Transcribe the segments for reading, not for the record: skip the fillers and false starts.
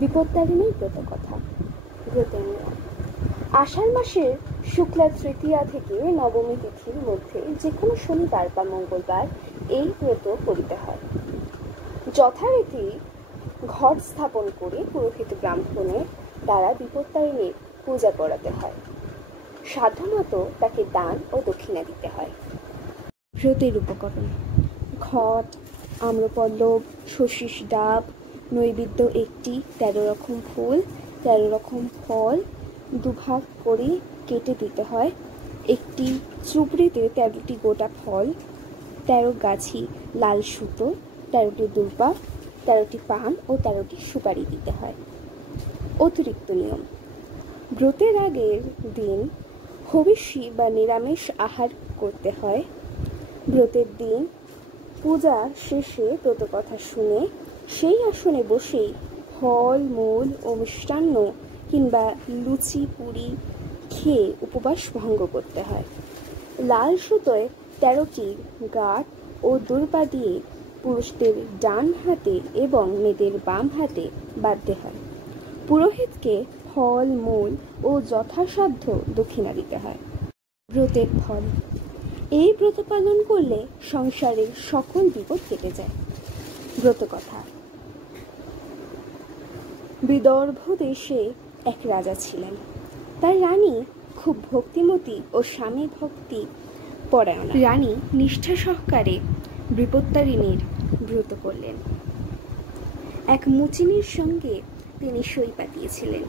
বিপত্তারিণীর ব্রতকথা। ব্রতের নিয়ম: আষাঢ় মাসের শুক্লা তৃতীয়া থেকে নবমী তিথির মধ্যে যে কোনো শনিবার বা মঙ্গলবার এই ব্রত করিতে হয়। যথারীতি ঘট স্থাপন করে পুরোহিত ব্রাহ্মণের দ্বারা বিপত্তারিণীর পূজা করাতে হয়। সাধ্যমতো তাকে দান ও দক্ষিণা দিতে হয়। ব্রতের উপকরণ: ঘট, আম্রপল্লব, শশীষ ডাব, নৈবেদ্য একটি, 13 রকম ফুল, 13 রকম ফল দুভাগ করে কেটে দিতে হয়। একটি চুবড়িতে 13টি গোটা ফল, 13 গাছি লাল সুতো, 13টি দুর্বা, 13টি পান ও 13টি সুপারি দিতে হয়। অতিরিক্ত নিয়ম: ব্রতের আগের দিন হবিষ্যি বা নিরামিষ আহার করতে হয়। ব্রতের দিন পূজা শেষে ব্রতকথা শুনে সেই আসনে বসেই ফল মূল ও মিষ্টান্ন কিংবা লুচি পুরি খেয়ে উপবাস ভঙ্গ করতে হয়। লাল সুতোয় 13টি গাঁট ও দুর্বা দিয়ে পুরুষদের ডান হাতে এবং মেয়েদের বাম হাতে বাঁধতে হয়। পুরোহিতকে ফল মূল ও যথাসাধ্য দক্ষিণা দিতে হয়। ব্রতের ফল: এই ব্রত পালন করলে সংসারের সকল বিপদ কেটে যায়। ব্রতকথা: বিদর্ভ দেশে এক রাজা ছিলেন। তার রানী খুব ভক্তিমতী ও স্বামী ভক্তি পরায়ণা। রানী নিষ্ঠা সহকারে বিপত্তারিণীর ব্রত করলেন। এক মুচিনির সঙ্গে তিনি সই পাতিয়েছিলেন।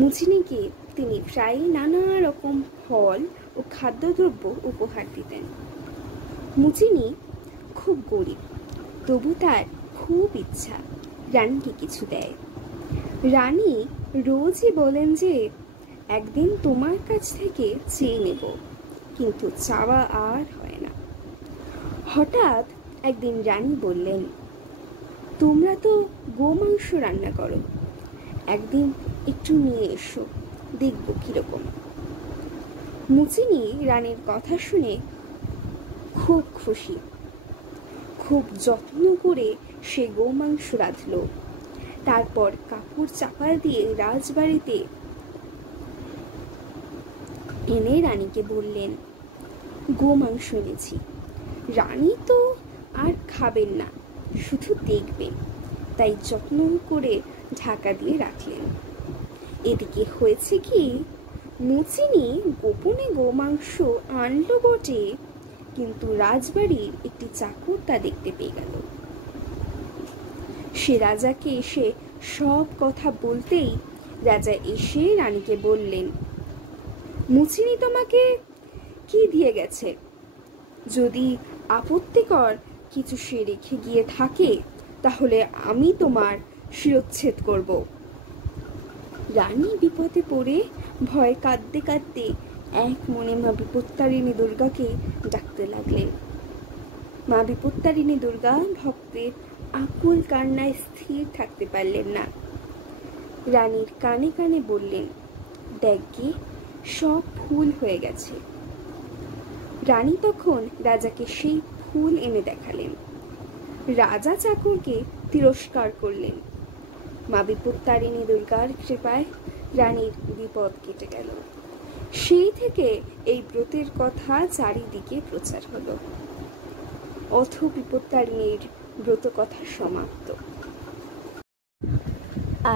মুচিনিকে তিনি প্রায় নানা রকম ফল ও খাদ্যদ্রব্য উপহার দিতেন। মুচিনি খুব গরিব, তবু তার খুব ইচ্ছা রানীকে কিছু দেয়। রানী রোজই বলেন যে একদিন তোমার কাছ থেকে চেয়ে নেব, কিন্তু চাওয়া আর হয় না। হঠাৎ একদিন রানী বললেন, তোমরা তো গোমাংস রান্না করো, একদিন একটু নিয়ে এসো, দেখব কিরকম। মুচিনি রানীর কথা শুনে খুব খুশি। খুব যত্ন করে সে গোমাংস রাঁধল। তারপর কাপড় চাপা দিয়ে রাজবাড়িতে এনে রানীকে বললেন, গোমাংস এনেছি। রানী তো আর খাবেন না, শুধু দেখবেন, তাই যত্ন করে ঢাকা দিয়ে রাখলেন। এদিকে হয়েছে কি, মুচিনি গোপনে গোমাংস আনলো বটে, কিন্তু রাজবাড়ির একটি চাকর তা দেখতে পেয়ে গেল। সে রাজাকে এসে সব কথা বলতেই রাজা এসে রানীকে বললেন, মুচিনি তোমাকে কি দিয়ে গেছে? যদি আপত্তিকর কিছু সে রেখে গিয়ে থাকে তাহলে আমি তোমার শিরচ্ছেদ করব। রানী বিপদে পড়ে ভয় কাঁদতে কাঁদতে এক মনে মা বিপত্তারিণী দুর্গাকে ডাকতে লাগলেন। মা বিপত্তারিণী দুর্গা ভক্তের আকুল কান্নায় স্থির থাকতে পারলেন না। রানীর কানে কানে বললেন, দেখি সব ফুল হয়ে গেছে। রানী তখন রাজাকে সেই ফুল এনে দেখালেন। রাজা চাকরকে তিরস্কার করলেন। মা বিপত্তারিণী দুর্গার কৃপায় রানীর বিপদ কেটে গেল। সেই থেকে এই ব্রতের কথা চারিদিকে প্রচার হলো। অথ বিপত্তারিণীর ব্রত কথা সমাপ্ত।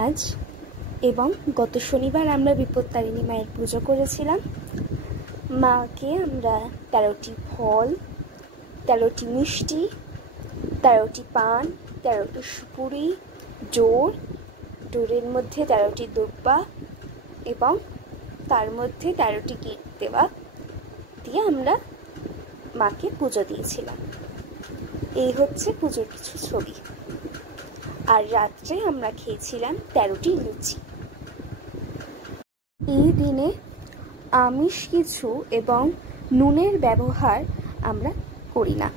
আজ এবং গত শনিবার আমরা বিপত্তারিণী মায়ের পুজো করেছিলাম। মাকে আমরা 13টি ফল, 13টি মিষ্টি, 13টি পান, 13টি সুপুরি, ডোরের মধ্যে 13টি দুব্বা এবং তার মধ্যে 13টি গিট দেওয়া দিয়ে আমরা মাকে পুজো দিয়েছিলাম। এই হচ্ছে পুজোর কিছু ছবি। আর রাত্রে আমরা খেয়েছিলাম 13টি লুচি। এই দিনে আমিষ কিছু এবং নুনের ব্যবহার আমরা করি না।